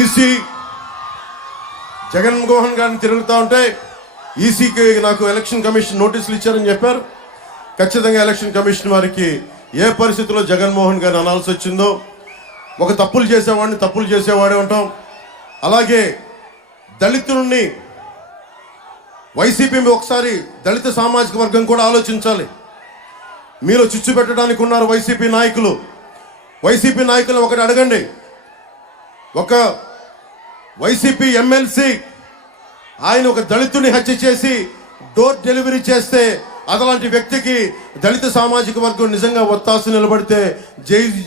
EC Jaganmohan గారిని తిరుగుతూ ఉంటే ఈసీకి నాకు ఎలక్షన్ కమిషన్ నోటీసులు ఇచ్చారని చెప్పారు. ఖచ్చితంగా ఎలక్షన్ కమిషన్ వారికి ఏ పరిస్థితుల్లో జగన్మోహన్ గారిని అనాల్సి వచ్చిందో, ఒక తప్పులు చేసేవాడే ఉంటాం. అలాగే దళితుల్ని వైసీపీ ఒకసారి దళిత సామాజిక వర్గం కూడా ఆలోచించాలి. మీరు చిచ్చు పెట్టడానికి ఉన్నారు వైసీపీ నాయకులు. వైసీపీ నాయకులు ఒకటి అడగండి, ఒక వైసీపీ ఎమ్మెల్సీ ఆయన ఒక దళితుని హత్య చేసి డోర్ డెలివరీ చేస్తే అలాంటి వ్యక్తికి దళిత సామాజిక వర్గం నిజంగా ఒత్తాసు నిలబడితే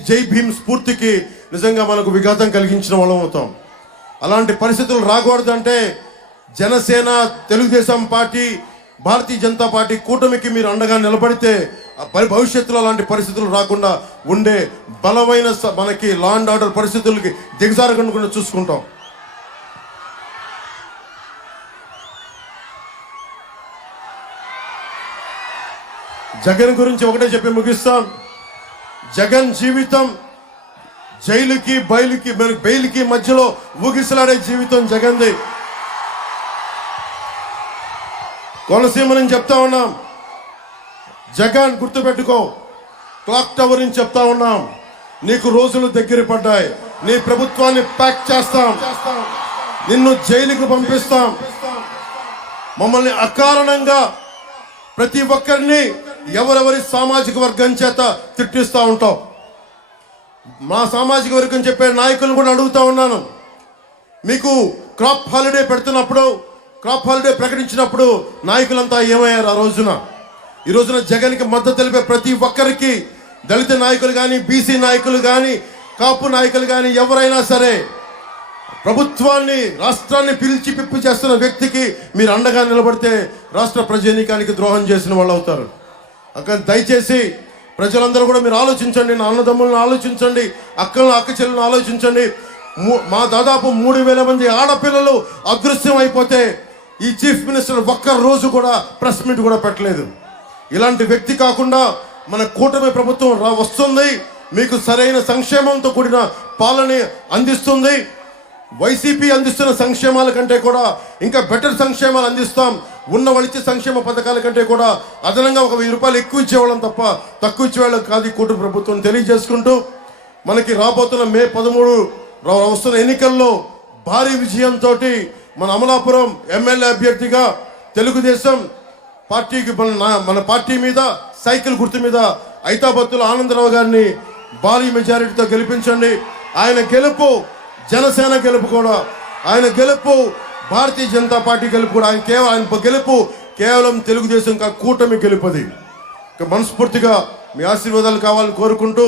జై భీమ్ స్ఫూర్తికి నిజంగా మనకు విఘాతం కలిగించిన వాళ్ళం అవుతాం. అలాంటి పరిస్థితులు రాకూడదంటే జనసేన, తెలుగుదేశం పార్టీ, భారతీయ జనతా పార్టీ కూటమికి మీరు అండగా నిలబడితే భవిష్యత్తులో అలాంటి పరిస్థితులు రాకుండా ఉండే బలమైన మనకి లా అండ్ ఆర్డర్ పరిస్థితులకి దిగజారకుండా చూసుకుంటాం. జగన్ గురించి ఒకటే చెప్పి ముగిస్తాం. జగన్ జీవితం జైలుకి బెయిల్కి మధ్యలో ఊగిసలాడే జీవితం జగన్ది. కోనసీమ నుంచి చెప్తా ఉన్నాం, జగన్ గుర్తుపెట్టుకో, క్లాక్ టవర్ నుంచి చెప్తా ఉన్నాం, నీకు రోజులు దగ్గర పడ్డాయి, నీ ప్రభుత్వాన్ని ప్యాక్ చేస్తాం, నిన్ను జైలుకు పంపిస్తాం. మమ్మల్ని అకారణంగా ప్రతి ఒక్కరిని ఎవరెవరి సామాజిక వర్గం చేత తిట్టిస్తూ ఉంటాం. మా సామాజిక వర్గం చెప్పే నాయకులను కూడా అడుగుతా ఉన్నాను, మీకు క్రాప్ హాలిడే పెడుతున్నప్పుడు, క్రాప్ హాలిడే ప్రకటించినప్పుడు నాయకులంతా ఏమయ్యారు? ఈ రోజున జగన్కి మద్దతు తెలిపే ప్రతి ఒక్కరికి, దళిత నాయకులు కానీ, బీసీ నాయకులు కానీ, కాపు నాయకులు కానీ, ఎవరైనా సరే ప్రభుత్వాన్ని, రాష్ట్రాన్ని పిప్పి చేస్తున్న వ్యక్తికి మీరు అండగా నిలబడితే రాష్ట్ర ప్రజానీకానికి ద్రోహం చేసిన వాళ్ళు అవుతారు. అక్కడ దయచేసి ప్రజలందరూ కూడా మీరు ఆలోచించండి, నా అన్నదమ్ములను ఆలోచించండి, అక్క చెల్లెలను ఆలోచించండి. మా దాదాపు 3000 మంది ఆడపిల్లలు అదృశ్యం అయిపోతే ఈ చీఫ్ మినిస్టర్ ఒక్క రోజు కూడా ప్రెస్ మీట్ కూడా పెట్టలేదు. ఇలాంటి వ్యక్తి కాకుండా మన కూటమి ప్రభుత్వం వస్తుంది, మీకు సరైన సంక్షేమంతో కూడిన పాలన అందిస్తుంది. వైసీపీ అందిస్తున్న సంక్షేమాల కంటే కూడా ఇంకా బెటర్ సంక్షేమాలు అందిస్తాం. ఉన్న వాళ్ళిచ్చే సంక్షేమ పథకాల కంటే కూడా అదనంగా ఒక 1000 రూపాయలు ఎక్కువ ఇచ్చేవాళ్ళం తప్ప తక్కువ ఇచ్చేవాళ్ళం కాదు ఈ కూటమి ప్రభుత్వం తెలియజేసుకుంటూ, మనకి రాబోతున్న మే 13 వస్తున్న ఎన్నికల్లో భారీ విజయంతో మన అమలాపురం ఎమ్మెల్యే అభ్యర్థిగా తెలుగుదేశం పార్టీకి మన పార్టీ మీద సైకిల్ గుర్తు మీద ఐతాబత్తుల ఆనందరావు గారిని భారీ మెజారిటీతో గెలిపించండి. ఆయన గెలుపు జనసేన గెలుపు కూడా, ఆయన గెలుపు భారతీయ జనతా పార్టీ గెలుపు కూడా, ఆయన గెలుపు కేవలం తెలుగుదేశం కూటమి గెలుపది. మనస్ఫూర్తిగా మీ ఆశీర్వాదాలు కావాలని కోరుకుంటూ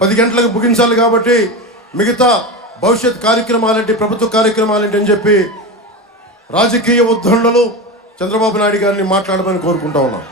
10 గంటలకు ముగించాలి కాబట్టి మిగతా భవిష్యత్ కార్యక్రమాలేంటి, ప్రభుత్వ కార్యక్రమాలేంటి అని చెప్పి రాజకీయ ఉద్ధరణలు చంద్రబాబు నాయుడు గారిని మాట్లాడమని కోరుకుంటా ఉన్నాం.